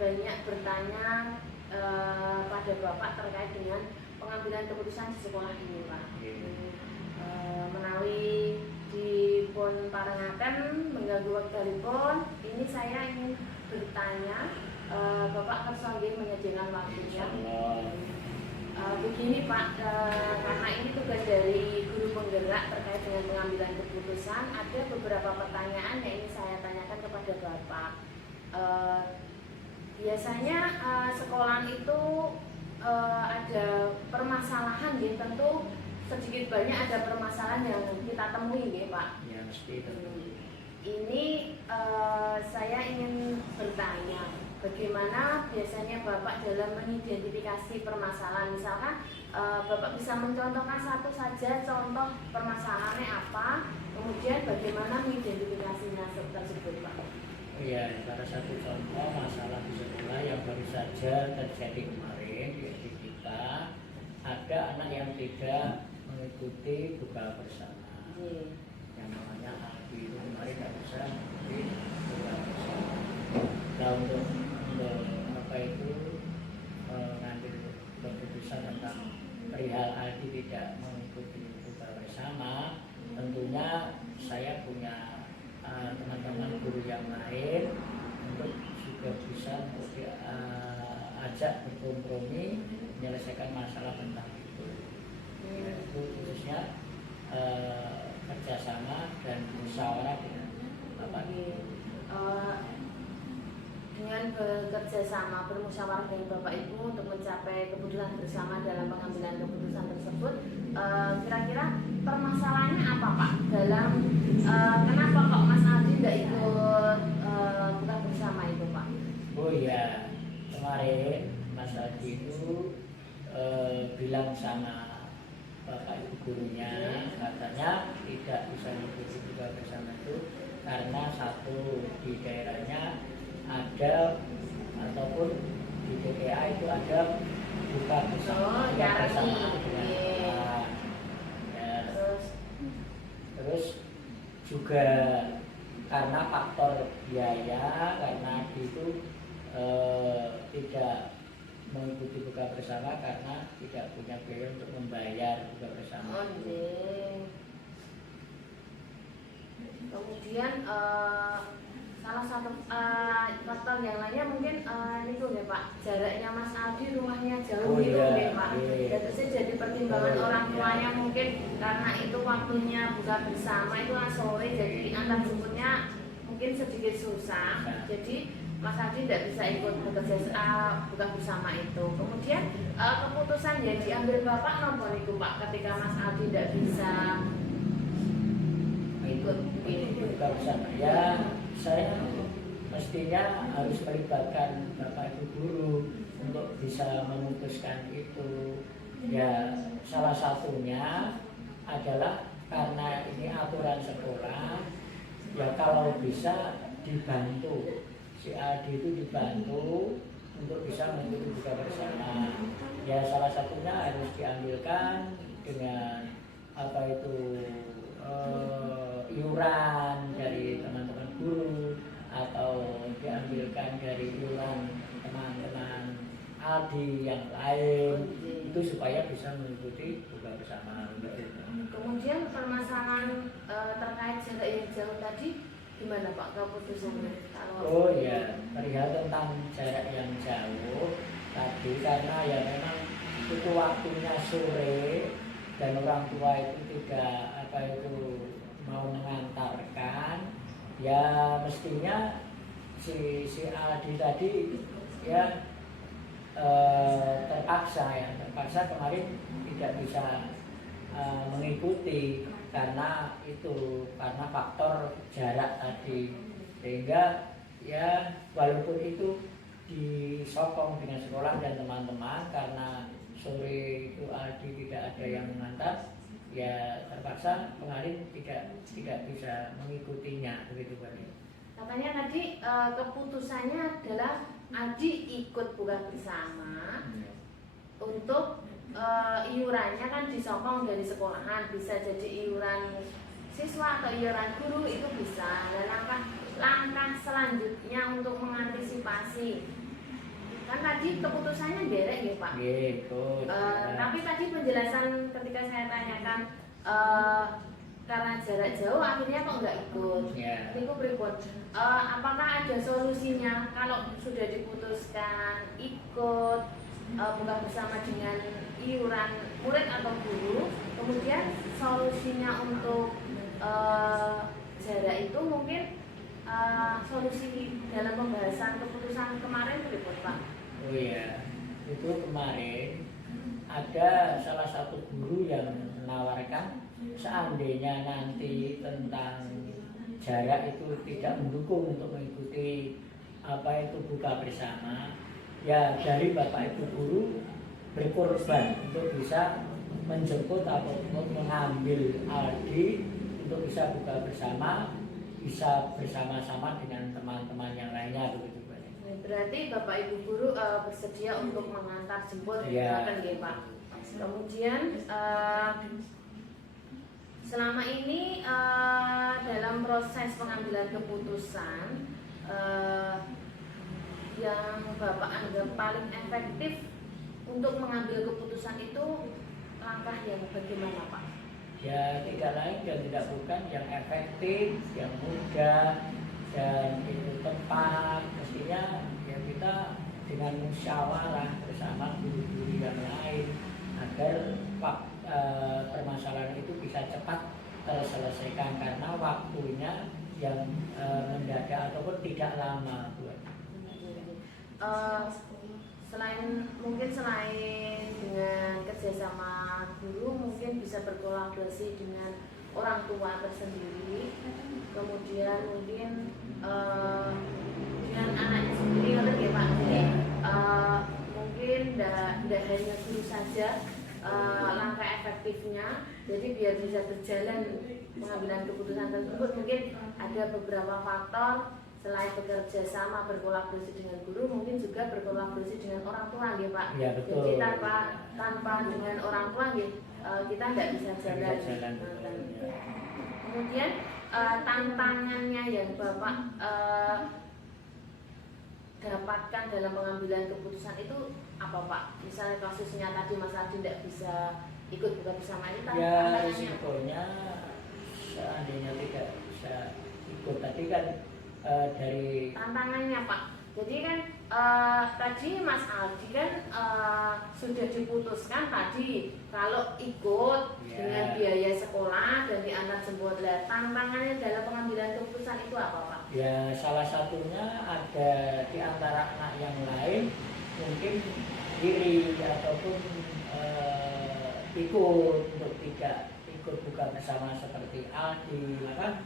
banyak bertanya pada Bapak terkait dengan pengambilan keputusan di sekolah ini, Pak. Menawi dipun parengaken mengganggu wekdalipun, ini saya ingin bertanya, Bapak kersa nggih menyediakan waktunya. Begini Pak, karena ini tugas dari guru penggerak terkait dengan pengambilan keputusan, ada beberapa pertanyaan yang ingin saya tanyakan kepada Bapak. Biasanya sekolah itu ada permasalahan, ya, tentu sedikit banyak ada permasalahan yang kita temui, ya Pak. Ya, mesti tentu. Ini saya ingin bertanya, bagaimana biasanya Bapak dalam mengidentifikasi permasalahan? Misalkan Bapak bisa mencontohkan satu saja contoh permasalahannya apa, kemudian bagaimana mengidentifikasinya tersebut, Pak? Ya, salah satu contoh masalah di sekolah yang baru saja terjadi kemarin di kita, ada anak yang tidak mengikuti buka bersama. Yang namanya Aldi itu kemarin tidak bisa mengikuti buka bersama. Nah, untuk apa itu mengambil keputusan tentang perihal Aldi tidak mengikuti buka bersama, tentunya saya punya teman-teman guru yang lain untuk juga bisa ajak berkompromi menyelesaikan masalah tentang itu. Itu khususnya kerjasama dan musyawarah dengan Bapak. Dengan bekerja sama bermusyawarah dengan Bapak Ibu untuk mencapai keputusan bersama dalam pengambilan keputusan tersebut, kira-kira permasalahannya apa Pak? Dalam kenapa kok Mas Aldi tidak ikut buka bersama itu Pak? Oh iya, kemarin Mas Aldi itu bilang sama Bapak Ibu gurunya, katanya tidak bisa mengikuti buka bersama itu karena satu di daerahnya ada ataupun di TPA itu ada buka bersama ya, terus juga karena faktor biaya, karena itu tidak mengikuti buka bersama karena tidak punya biaya untuk membayar buka bersama. Kemudian salah satu faktor yang lainnya mungkin itu ya Pak, jaraknya Mas Aldi rumahnya jauh gitu ya Pak. Dan itu jadi pertimbangan orang tuanya mungkin karena itu waktunya buka bersama itu sore, jadi antar jemputnya mungkin sedikit susah. Jadi Mas Aldi tidak bisa ikut bekerja buka bersama itu. Kemudian keputusan yang diambil Bapak nomor itu Pak ketika Mas Aldi tidak bisa ikut buka bersama. Ya, saya mestinya harus melibatkan Bapak Ibu guru untuk bisa memutuskan itu. Ya, salah satunya adalah karena ini aturan sekolah, ya kalau bisa dibantu, si Aldi itu dibantu untuk bisa mengikuti buka bersama. Ya, salah satunya harus diambilkan dengan apa itu iuran dari teman-teman guru atau diambilkan dari iuran teman-teman Aldi yang lain, itu supaya bisa mengikuti buka bersama. Kemudian permasalahan terkait jarak yang jauh tadi gimana Pak keputusannya? Oh ya, perihal tentang jarak yang jauh tadi, karena ya memang itu waktunya sore dan orang tua itu tidak mau mengantarkan, ya mestinya si Aldi tadi ya terpaksa kemarin tidak bisa mengikuti karena faktor jarak tadi, sehingga ya walaupun itu disokong dengan sekolah dan teman-teman karena sore itu Aldi tidak ada yang mengantar, ya terpaksa kemarin tidak bisa mengikutinya begitu Pak. Katanya tadi keputusannya adalah Aldi ikut buka bersama untuk iurannya kan disokong dari sekolahan, bisa jadi iuran siswa atau iuran guru itu bisa. Dan langkah selanjutnya untuk mengantisipasi kan tadi keputusannya derek ya Pak. Gitu. Tapi tadi penjelasan ketika saya tanyakan karena jarak jauh akhirnya kok nggak ikut. Ya. Itu pripun? Apakah ada solusinya kalau sudah diputuskan ikut buka bersama dengan iuran murid atau guru, kemudian solusinya untuk jarak itu mungkin solusi dalam pembahasan keputusan kemarin pripun Pak? Oh iya, itu kemarin ada salah satu guru yang menawarkan seandainya nanti tentang jarak itu tidak mendukung untuk mengikuti apa itu buka bersama, ya dari Bapak Ibu guru berkorban untuk bisa menjemput atau untuk mengambil Aldi untuk bisa buka bersama, bisa bersama-sama dengan teman-teman yang lainnya begitu Pak. Berarti Bapak Ibu guru bersedia untuk mengantar jemput Ya. kan ya Pak. Kemudian selama ini dalam proses pengambilan keputusan yang Bapak anggap paling efektif untuk mengambil keputusan itu langkah yang bagaimana Pak? Ya tidak lain dan tidak bukan yang efektif, yang mudah dan itu tepat. Mestinya ya kita dengan musyawarah bersama guru-guru yang lain agar permasalahan itu bisa cepat terselesaikan karena waktunya yang mendadak ataupun tidak lama buat. Selain dengan kerjasama guru, mungkin bisa berkolaborasi dengan orang tua tersendiri, kemudian mungkin dengan anaknya sendiri, ngerti ya Pak? Jadi mungkin tidak hanya guru saja langkah efektifnya, jadi biar bisa berjalan pengambilan keputusan tersebut, mungkin ada beberapa faktor. Selain bekerja sama berkolaborasi dengan guru, mungkin juga berkolaborasi dengan orang tua ya Pak. Ya, betul. Jadi tanpa dengan orang tua kita tidak bisa jalan. Kemudian tantangannya yang Bapak dapatkan dalam pengambilan keputusan itu apa Pak? Misalnya kasusnya tadi Mas Adi tidak bisa ikut buka bersama ini, ya risikonya seandainya tidak bisa ikut tadi kan dari tantangannya Pak. Jadi kan tadi Mas Aldi kan sudah diputuskan tadi kalau ikut dengan biaya sekolah dan diantar jemput. Tantangannya dalam pengambilan keputusan itu apa Pak? Ya salah satunya ada di antara anak yang lain mungkin iri ataupun ikut untuk tidak ikut buka bersama seperti Aldi, maka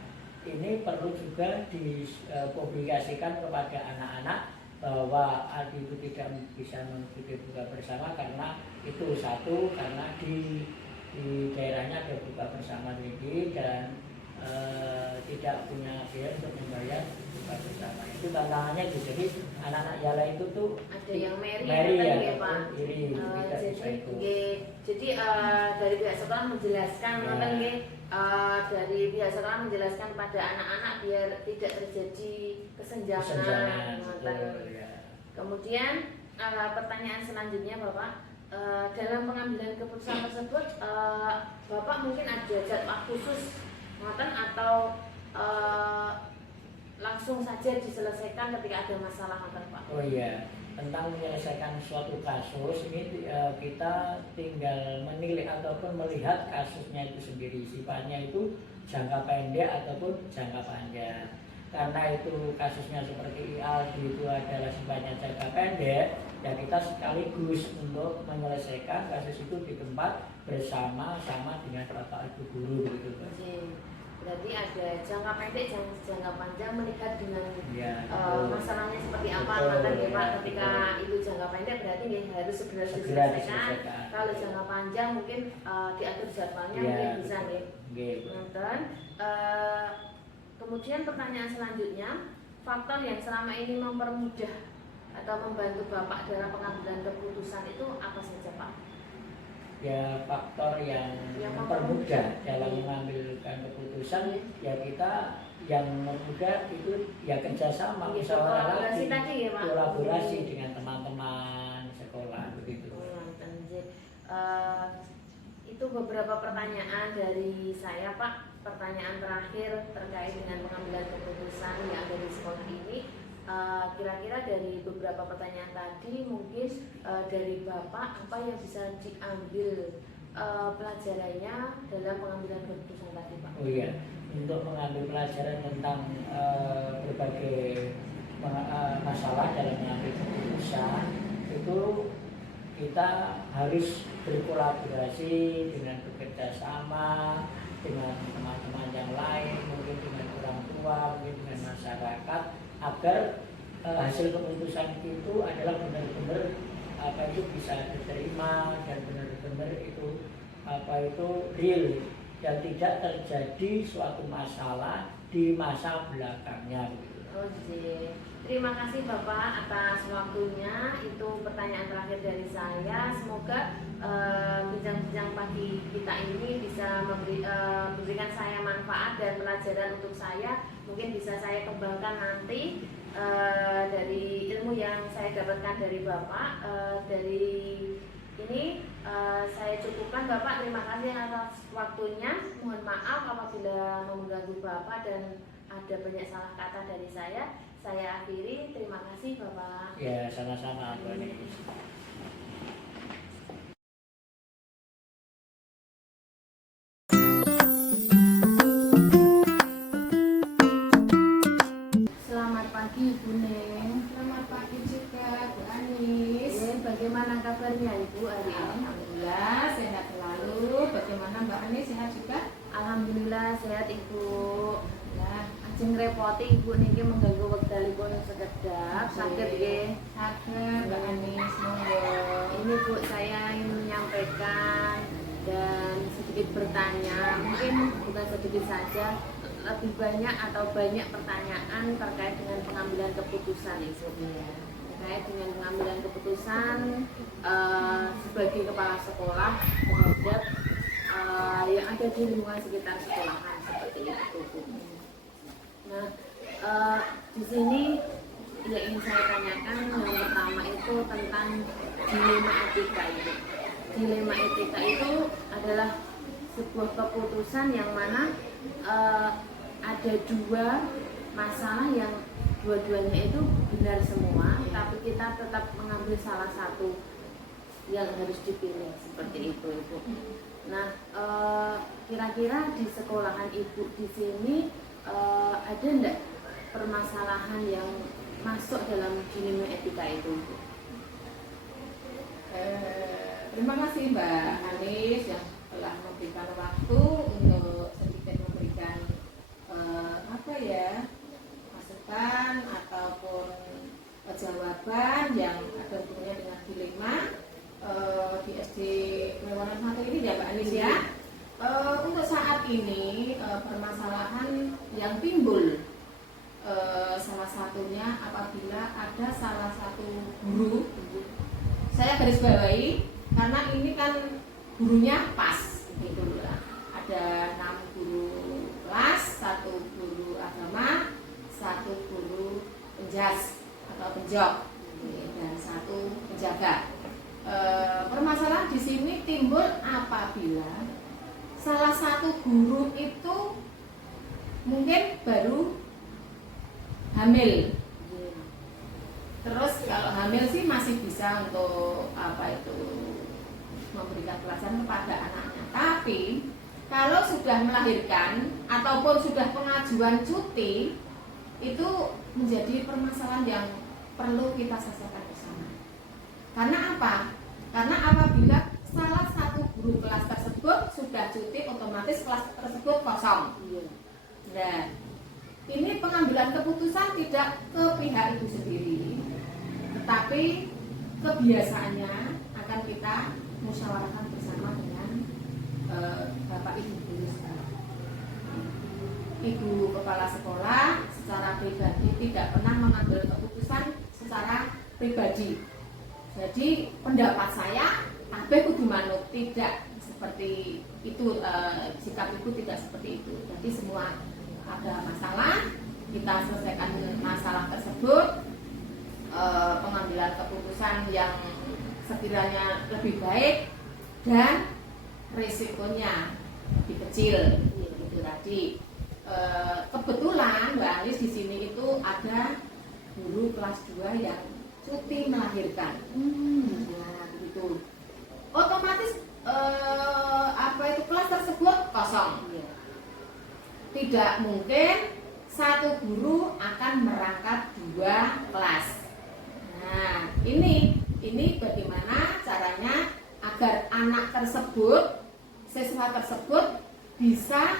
ini perlu juga dipublikasikan kepada anak-anak bahwa Aldi itu tidak bisa mengikuti buka bersama karena itu satu, karena di daerahnya ada buka bersama ini dan tidak punya biaya untuk membayar buka bersama. Itu tantangannya gitu. Jadi anak-anak Yala itu tuh ada yang meri ya Pak. Iri, tidak bisa ikut. Jadi dari pihak sekolah menjelaskan dari pihak sekolah menjelaskan pada anak-anak biar tidak terjadi kesenjangan. Kemudian pertanyaan selanjutnya Bapak, dalam pengambilan keputusan tersebut Bapak mungkin ada jadwal khusus atau langsung saja diselesaikan ketika ada masalah Pak? Oh iya, tentang menyelesaikan suatu kasus ini kita tinggal menilai ataupun melihat kasusnya itu sendiri, sifatnya itu jangka pendek ataupun jangka panjang. Karena itu kasusnya seperti Aldi itu adalah sifatnya jangka pendek, ya kita sekaligus untuk menyelesaikan kasus itu di tempat bersama-sama dengan Bapak Ibu guru gitu. Berarti ada jangka pendek, jangka panjang melihat dengan masalahnya seperti apa ya Pak. Ketika itu jangka pendek berarti harus segera diselesaikan. Kalau jangka panjang mungkin diatur jadwalnya mungkin bisa nonton. Kemudian pertanyaan selanjutnya, faktor yang selama ini mempermudah atau membantu Bapak dalam pengambilan keputusan itu apa saja Pak? ya faktor yang mempermudah dalam mengambilkan keputusan, ya kita yang mempermudah itu ya kerjasama, musyawarah lagi, kolaborasi dengan teman-teman sekolah begitu. Itu beberapa pertanyaan dari saya, Pak. Pertanyaan terakhir terkait dengan pengambilan keputusan yang ada di sekolah ini. Kira-kira dari beberapa pertanyaan tadi mungkin dari Bapak apa yang bisa diambil pelajarannya dalam pengambilan keputusan tadi, Pak? Oh iya, untuk mengambil pelajaran tentang berbagai masalah dalam mengambil keputusan itu kita harus berkolaborasi dengan bekerja sama dengan teman-teman yang lain, mungkin dengan orang tua, mungkin dengan masyarakat, agar hasil keputusan itu adalah benar-benar itu bisa diterima dan benar-benar itu real dan tidak terjadi suatu masalah di masa belakangnya. Oke, terima kasih Bapak atas waktunya. Itu pertanyaan terakhir dari saya. Semoga bincang-bincang pagi kita ini bisa memberikan saya manfaat dan pelajaran untuk saya. Mungkin bisa saya kembangkan nanti dari ilmu yang saya dapatkan dari Bapak. Dari ini saya cukupkan, Bapak. Terima kasih atas waktunya. Mohon maaf apabila mengganggu Bapak dan ada banyak salah kata dari saya. Saya akhiri. Terima kasih Bapak. Ya, sama-sama Bu Anis. Selamat pagi Ibu Neng. Selamat pagi juga Bu Anis. Bagaimana kabarnya Ibu hari ini? Alhamdulillah sehat selalu. Bagaimana Mbak Anis, sehat juga? Alhamdulillah sehat Ibu. Ya, Ajeng repoti Ibu niki mengganggu wekdalipun sekedap. Sakit nggih. sakit Mbak Anis, monggo. Ini Bu, saya ingin menyampaikan dan sedikit bertanya. Mungkin bukan sedikit saja, lebih banyak atau banyak pertanyaan terkait dengan pengambilan keputusan Ibu. Terkait dengan pengambilan keputusan sebagai kepala sekolah terhadap yang ada di lingkungan sekitar sekolahan seperti itu Bu. Nah, di sini yang ingin saya tanyakan yang pertama itu tentang dilema etika itu. Dilema etika itu adalah sebuah keputusan yang mana ada dua masalah yang dua-duanya itu benar semua, tapi kita tetap mengambil salah satu yang harus dipilih seperti itu Ibu. Nah, kira-kira di sekolahan Ibu di sini ada enggak permasalahan yang masuk dalam dilema etika itu? Terima kasih Mbak Anis yang telah memberikan waktu untuk sedikit memberikan masukan ataupun jawaban yang ada hubungannya dengan dilema di SD Kemewanan 1 ini ya Mbak Anis ya. Untuk saat ini permasalahan yang timbul salah satunya apabila ada salah satu guru, saya garis bawahi karena ini kan gurunya pas gitu lah. Ada 6 guru kelas, 1 guru agama, 1 guru penjas atau penjok dan 1 penjaga. Permasalahan di sini timbul apabila salah satu guru itu mungkin baru hamil. Terus kalau hamil sih masih bisa untuk memberikan pelajaran kepada anaknya. Tapi kalau sudah melahirkan ataupun sudah pengajuan cuti, itu menjadi permasalahan yang perlu kita selesaikan bersama. Karena apa? Karena apabila salah satu guru kelas tersebut sudah cuti, otomatis kelas tersebut kosong. Nah, ini pengambilan keputusan tidak ke pihak itu sendiri, tetapi kebiasaannya akan kita musyawarahkan bersama dengan Bapak Ibu guru sekolah. Ibu kepala sekolah secara pribadi tidak pernah mengambil keputusan secara pribadi. Jadi pendapat saya kabeh kudu manut, tidak seperti itu, sikap ibu tidak seperti itu. Jadi semua ada masalah, kita selesaikan masalah tersebut, pengambilan keputusan yang sekiranya lebih baik dan risikonya lebih kecil, gitu tadi. Kebetulan Mbak Anis di sini itu ada guru kelas 2 yang cuti melahirkan. Nah, begitu. Otomatis kelas tersebut kosong. Tidak mungkin satu guru akan merangkap 2 kelas. Nah, ini bagaimana caranya agar anak tersebut, siswa tersebut bisa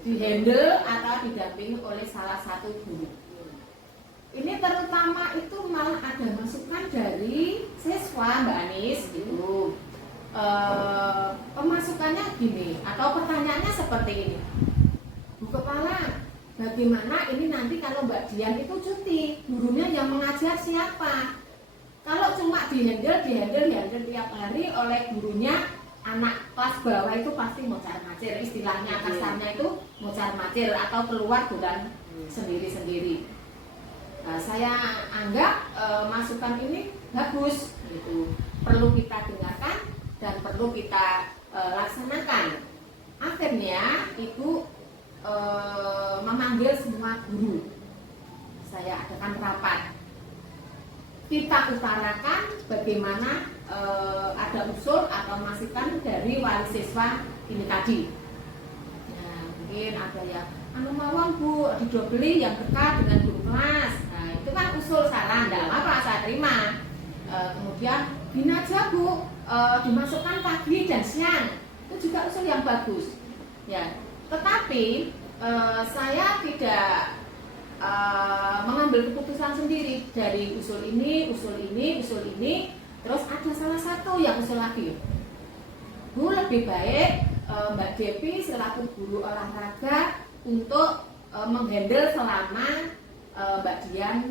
dihandle atau didampingi oleh salah satu guru. Ini terutama itu malah ada masukan dari siswa Mbak Anis gitu. Pemasukannya gini atau pertanyaannya seperti ini. Bu Kepala, bagaimana ini nanti kalau Mbak Dian itu cuti, gurunya yang mengajar siapa? Kalau cuma dihandle tiap hari oleh gurunya, anak kelas bawah itu pasti mocar-macir, istilahnya kasarnya itu mocar-macir atau keluar bukan sendiri-sendiri. Nah, saya anggap masukan ini bagus, gitu. Perlu kita dengarkan dan perlu kita laksanakan. Akhirnya ibu memanggil semua guru. Saya adakan rapat. Kita utarakan bagaimana ada usul atau masukan dari wali siswa ini tadi. Nah, mungkin ada yang mawon Bu didobeli yang dekat dengan guru kelas. Nah, itu kan usul saran, tidak apa saya terima. Kemudian gini aja Bu, dimasukkan pagi dan siang, itu juga usul yang bagus. Ya, tetapi saya tidak mengambil keputusan sendiri dari usul ini, terus ada salah satu yang usul lagi. Bu, lebih baik Mbak Depi selaku guru olahraga untuk menghandle selama Mbak Dian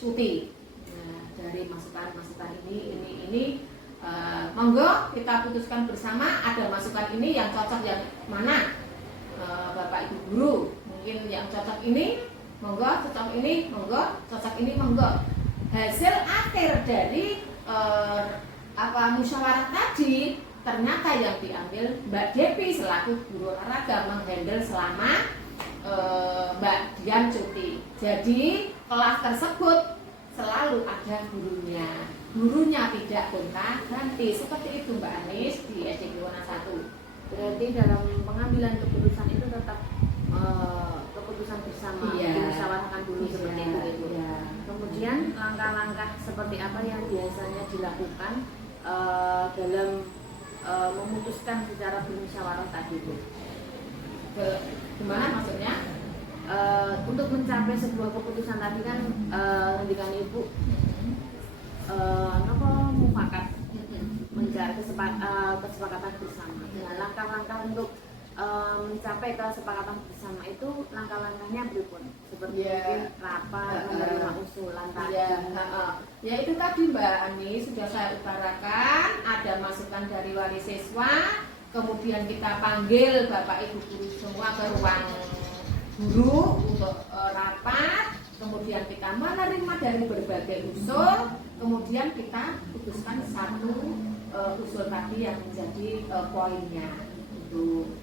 cuti. Nah, dari masukan ini monggo kita putuskan bersama, ada masukan ini yang cocok yang mana, Bapak Ibu guru mungkin yang cocok ini monggo, cocok ini monggo, cocok ini monggo. Hasil akhir dari musyawarah tadi ternyata yang diambil Mbak Depi selaku guru olahraga menghandle selama Mbak Dian cuti. Jadi kelas tersebut selalu ada gurunya tidak gonta-ganti, seperti itu Mbak Anis di SD Wona 1. Berarti dalam pengambilan keputusan itu tetap keputusan bersama, dimusyawarahkan dulu seperti itu. Kemudian langkah-langkah seperti apa yang biasanya dilakukan dalam memutuskan secara bermusyawarah tadi Bu? Gimana maksudnya? Untuk mencapai sebuah keputusan tadi kan dengan Ibu mufakat mencari kesepakatan bersama. Nah, langkah-langkah untuk mencapai kesepakatan bersama itu langkah-langkahnya berikut seperti mungkin rapat, menerima usulan tadi. Ya itu tadi Mbak Ani sudah saya utarakan, ada masukan dari wali siswa, kemudian kita panggil Bapak Ibu guru semua ke ruang guru untuk rapat, kemudian kita menerima dari berbagai usul, kemudian kita putuskan satu usul tadi yang menjadi poinnya. Itu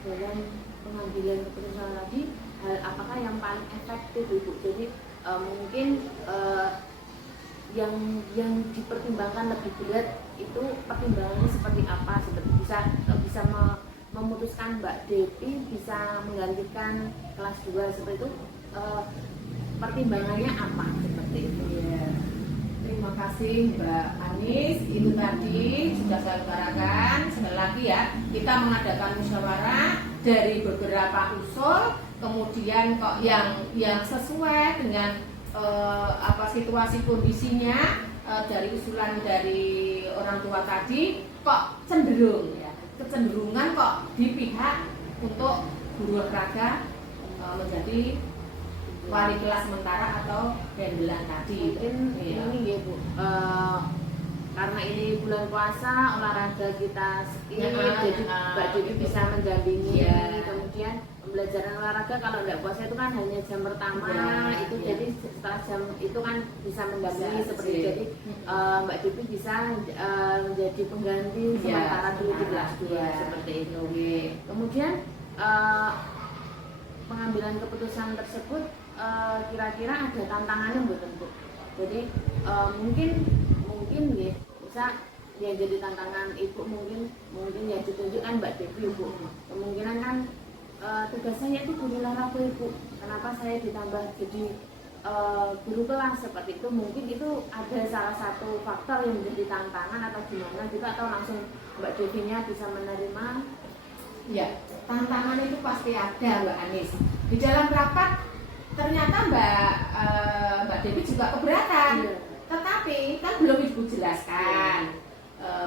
dalam pengambilan keputusan tadi, hal apakah yang paling efektif Ibu? Jadi mungkin yang dipertimbangkan lebih berat itu pertimbangannya seperti apa? Seperti bisa memutuskan Mbak Depi bisa menggantikan kelas 2 seperti itu, pertimbangannya apa seperti itu? Ya. Terima kasih Mbak Anis, itu tadi sudah saya utarakan. Sekali lagi ya, kita mengadakan musyawarah dari beberapa usul, kemudian kok yang sesuai dengan situasi kondisinya dari usulan dari orang tua tadi kok cenderung ya, kecenderungan kok di pihak untuk guru olahraga menjadi wali kelas sementara atau handelan tadi. Mungkin Iya. ini ya Bu, karena ini bulan puasa, olahraga kita ini jadi Mbak Dewi bisa mendampingi. Iya. Kemudian pembelajaran olahraga kalau nggak puasa itu kan hanya jam pertama, Iya, itu iya. jadi setelah jam itu kan bisa mendampingi Bisa, seperti iya. jadi Mbak Dewi bisa menjadi pengganti Iya, sementara dulu di kelas 2 iya. seperti itu. Oke. Kemudian pengambilan keputusan tersebut kira-kira ada tantangannya Bu tentu. Jadi mungkin ya bisa yang jadi tantangan ibu mungkin ya ditunjukkan Mbak Devi Bu. Kemungkinan kan tugas saya itu guru olahraga Ibu. Kenapa saya ditambah jadi guru kelas seperti itu? Mungkin itu ada salah satu faktor yang menjadi tantangan atau gimana gitu, atau langsung Mbak Devinya bisa menerima. Ya, tantangan itu pasti ada Mbak Anis. Di dalam rapat ternyata Mbak Devi juga keberatan. Iya. Tetapi kan belum Ibu jelaskan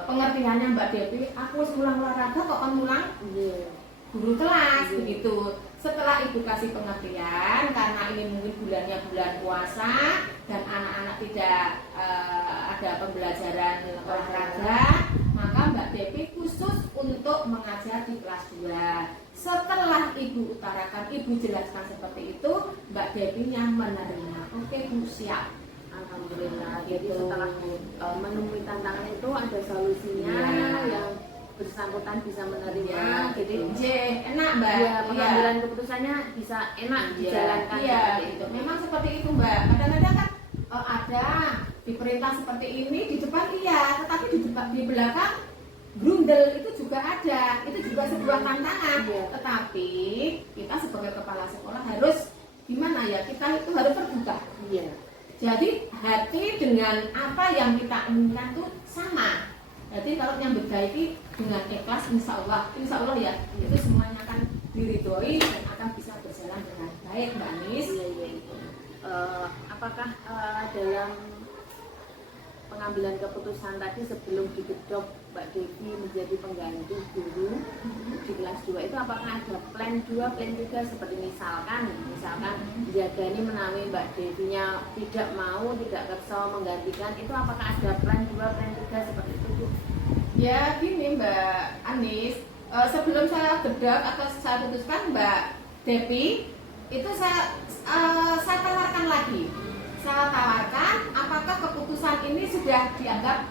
pengertiannya Mbak Devi. Aku harus ngulang olahraga kok kan ngulang Iya. guru kelas Iya. begitu. Setelah Ibu kasih pengertian, karena ini mungkin bulannya bulan puasa dan anak-anak tidak ada pembelajaran olahraga, maka Mbak Devi khusus untuk mengajar di kelas 2. Setelah Ibu utarakan, Ibu jelaskan seperti itu, Mbak Devi-nya menerima. Oke Bu, siap. Alhamdulillah. Jadi Gitu. setelah menemui tantangan itu ada solusinya Iya. yang bersangkutan bisa menerima. Ya, Jadi J, enak Mbak. ya, pengambilan keputusannya bisa enak dijalankan. Iya, seperti gitu. itu. Memang seperti itu Mbak. Kadang-kadang kan ada diperintah seperti ini di depan iya, tetapi di belakang grundel itu juga ada. Itu juga sebuah tantangan. Iya. Tetapi kita sebagai kepala sekolah harus gimana ya? Kita itu harus terbuka. Iya. Jadi hati dengan apa yang kita inginkan itu sama. Jadi kalau yang berbaiki dengan ikhlas, insya Allah ya itu semuanya akan diridhoi dan akan bisa berjalan dengan baik Mbak Anis. Iya, iya. Apakah dalam pengambilan keputusan tadi sebelum digedok Mbak Devi menjadi pengganti guru di kelas 2 itu apakah ada plan 2, plan 3 seperti misalkan Jagani menawi Mbak Devinya tidak mau, tidak kerso menggantikan, itu apakah ada plan 2, plan 3 seperti itu Bu? Ya gini Mbak Anis, sebelum saya gedok atau saya putuskan Mbak Devi itu saya tawarkan lagi. Saya tawarkan apakah keputusan ini sudah dianggap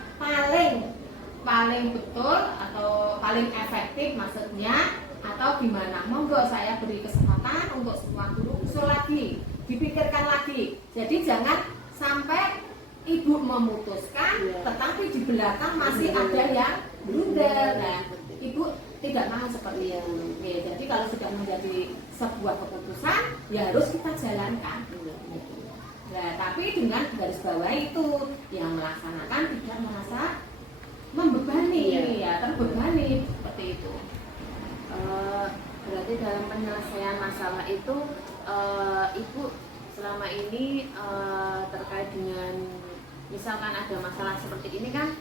paling betul atau paling efektif maksudnya, atau gimana. Monggo saya beri kesempatan untuk semua guru usul lagi, dipikirkan lagi. Jadi jangan sampai Ibu memutuskan tetapi di belakang masih ada yang blunder. Nah, Ibu tidak mau seperti itu. Ya, jadi kalau sudah menjadi sebuah keputusan ya harus kita jalankan. Nah, tapi dengan garis bawah itu yang melaksanakan tidak merasa membebani, ya terbebani seperti itu. Berarti dalam penyelesaian masalah itu Ibu selama ini terkait dengan misalkan ada masalah seperti ini kan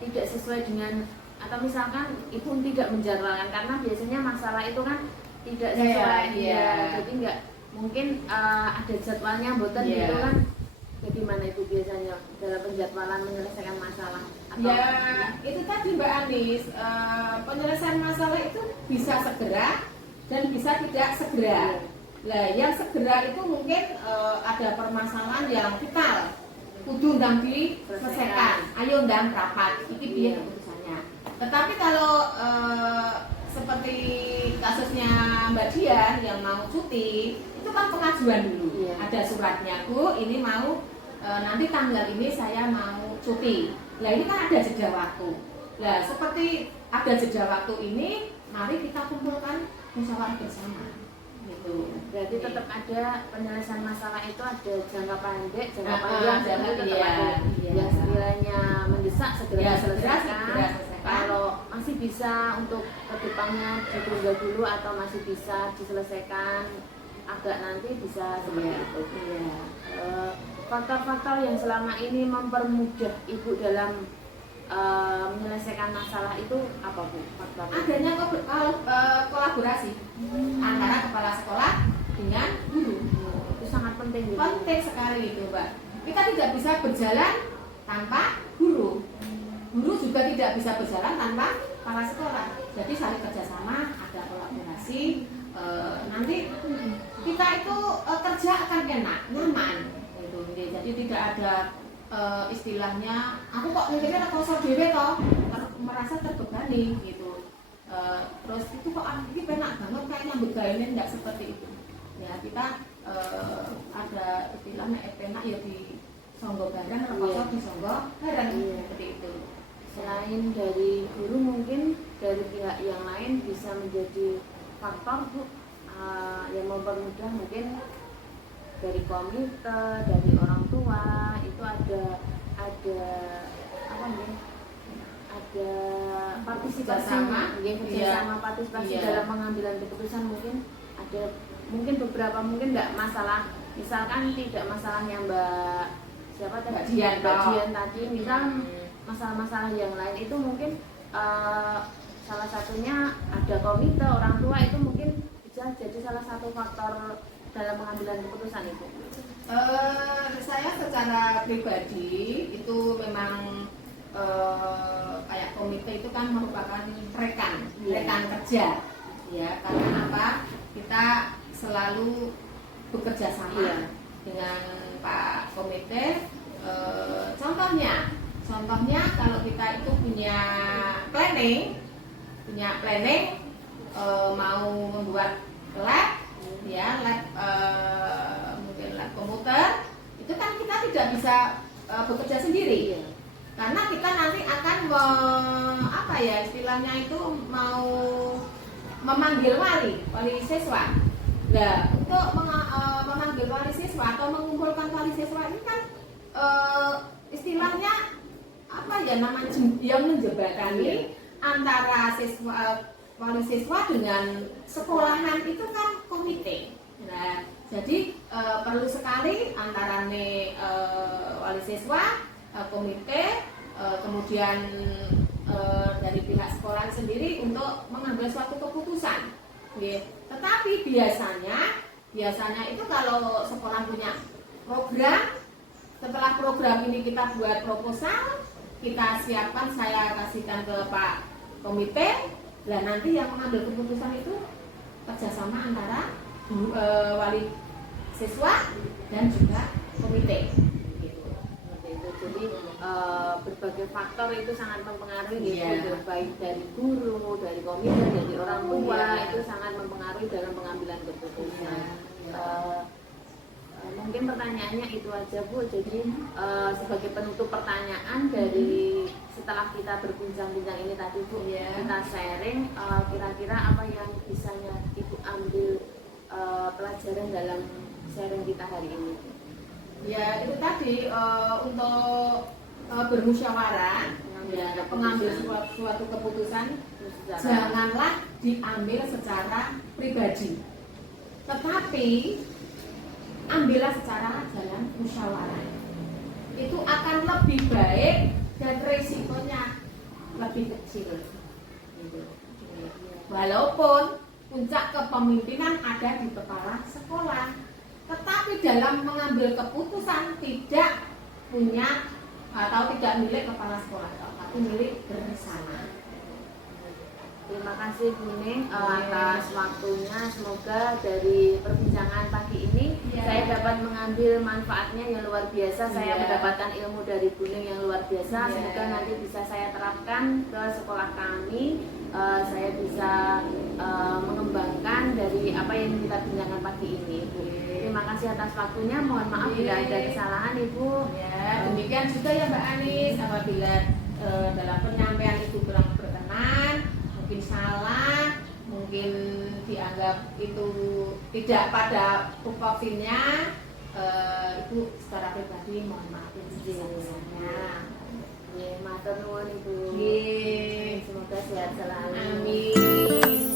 tidak sesuai dengan, atau misalkan Ibu tidak menjadwalkan karena biasanya masalah itu kan tidak sesuai, jadi nggak mungkin ada jadwalnya mboten gitu kan. Bagaimana Ibu biasanya dalam penjadwalan menyelesaikan masalah? Atau Ya, itu tadi Mbak Anis, penyelesaian masalah itu bisa segera dan bisa tidak segera. Nah, yang segera itu mungkin ada permasalahan yang vital, kudu ndang diselesaikan. Ayo ndang rapat, iki piye keputusannya. Tetapi kalau seperti kasusnya Mbak Dian yang mau cuti, itu kan pengajuan dulu. Ada suratnya, Bu, ini mau nanti tanggal ini saya mau cuti. Nah, ini kan ada jeda waktu. Nah, seperti ada jeda waktu ini, mari kita kumpulkan musyawarah bersama. Gitu. berarti tetap ada penyelesaian masalah itu ada jangka pendek, jangka Ah, panjang, jangka jadi tetap iya, ada iya. yang sekiranya mendesak segera Ya, diselesaikan. segera selesaikan. Kalau masih bisa untuk kedepannya ditunda dulu atau masih bisa diselesaikan agak nanti bisa seperti Iya, itu. iya. Faktor-faktor yang selama ini mempermudah Ibu dalam menyelesaikan masalah itu apa Bu? Faktornya? Adanya kolaborasi antara kepala sekolah dengan guru. penting gitu. Penting sekali itu, Mbak. Kita tidak bisa berjalan tanpa guru. Guru juga tidak bisa berjalan tanpa kepala sekolah. Jadi saling kerjasama, ada kolaborasi. Nanti kita itu kerja akan enak, nyaman gitu. Jadi tidak ada istilahnya aku kok mikirnya kosong dewe toh, merasa terbebani gitu. Terus itu kok ini penak banget kayaknya begainnya enggak seperti itu. Ya kita ada istilahnya penak ya di songgo bareng, rekoso di songgo bareng seperti itu. Selain dari guru mungkin dari pihak yang lain bisa menjadi faktor Bu yang mempermudah, mungkin dari komite, dari orang tua itu ada apa nih? Ada partisipasi kerjasama partisipasi dalam pengambilan keputusan. Mungkin beberapa mungkin nggak masalah, misalkan tidak masalahnya Mbak Dian tadi, misal masalah-masalah yang lain itu mungkin salah satunya ada komite orang tua, itu mungkin bisa jadi salah satu faktor dalam pengambilan keputusan itu. Saya secara pribadi itu memang kayak komite itu kan merupakan rekan kerja, ya, karena apa, kita selalu bekerja sama dengan Pak Komite. Contohnya kalau kita itu punya planning mau membuat lab, ya, mungkin lab komputer, itu kan kita tidak bisa bekerja sendiri, karena kita nanti akan istilahnya itu mau memanggil wali siswa. Nah, untuk memanggil wali siswa atau mengumpulkan wali siswa ini kan istilahnya yang menjembatani antara wali siswa dengan sekolahan itu kan komite. Nah, jadi perlu sekali antara wali siswa, komite, kemudian dari pihak sekolah sendiri untuk mengambil suatu keputusan. Tetapi biasanya itu kalau sekolah punya program, setelah program ini kita buat proposal, kita siapkan, saya kasihkan ke Pak Komite, dan nanti yang mengambil keputusan itu kerjasama antara wali siswa dan juga komite. Jadi berbagai faktor itu sangat mempengaruhi, baik dari guru, dari komite, dari orang tua, itu sangat mempengaruhi dalam pengambilan keputusan. Mungkin pertanyaannya itu aja Bu. Jadi sebagai penutup pertanyaan dari setelah kita berbincang-bincang ini tadi Bu, kita sharing, kira-kira apa yang bisanya Ibu ambil pelajaran dalam sharing kita hari ini? Ya itu tadi, untuk bermusyawarah, pengambil suatu keputusan janganlah diambil secara pribadi, tetapi ambillah secara jalan musyawarah. Itu akan lebih baik dan risikonya lebih kecil. Walaupun puncak kepemimpinan ada di kepala sekolah, tetapi dalam mengambil keputusan tidak punya atau tidak milik kepala sekolah, tapi milik bersama. Terima kasih Bu Ning atas waktunya. Semoga dari perbincangan pagi ini saya dapat mengambil manfaatnya yang luar biasa. Saya mendapatkan ilmu dari Bu Ning yang luar biasa. Semoga nanti bisa saya terapkan ke sekolah kami. Saya bisa mengembangkan dari apa yang kita bincangkan pagi ini, Bu. Terima kasih atas waktunya. Mohon maaf bila ada kesalahan, Ibu. Demikian juga ya Mbak Anis, apabila dalam penyampaian itu kurang berkenan, mungkin salah, mungkin dianggap itu tidak pada tupoksinya, Ibu secara pribadi mohon maaf yang sebesar-besarnya. Matur nuwun Ibu. Semoga Semoga sehat selalu. Amin.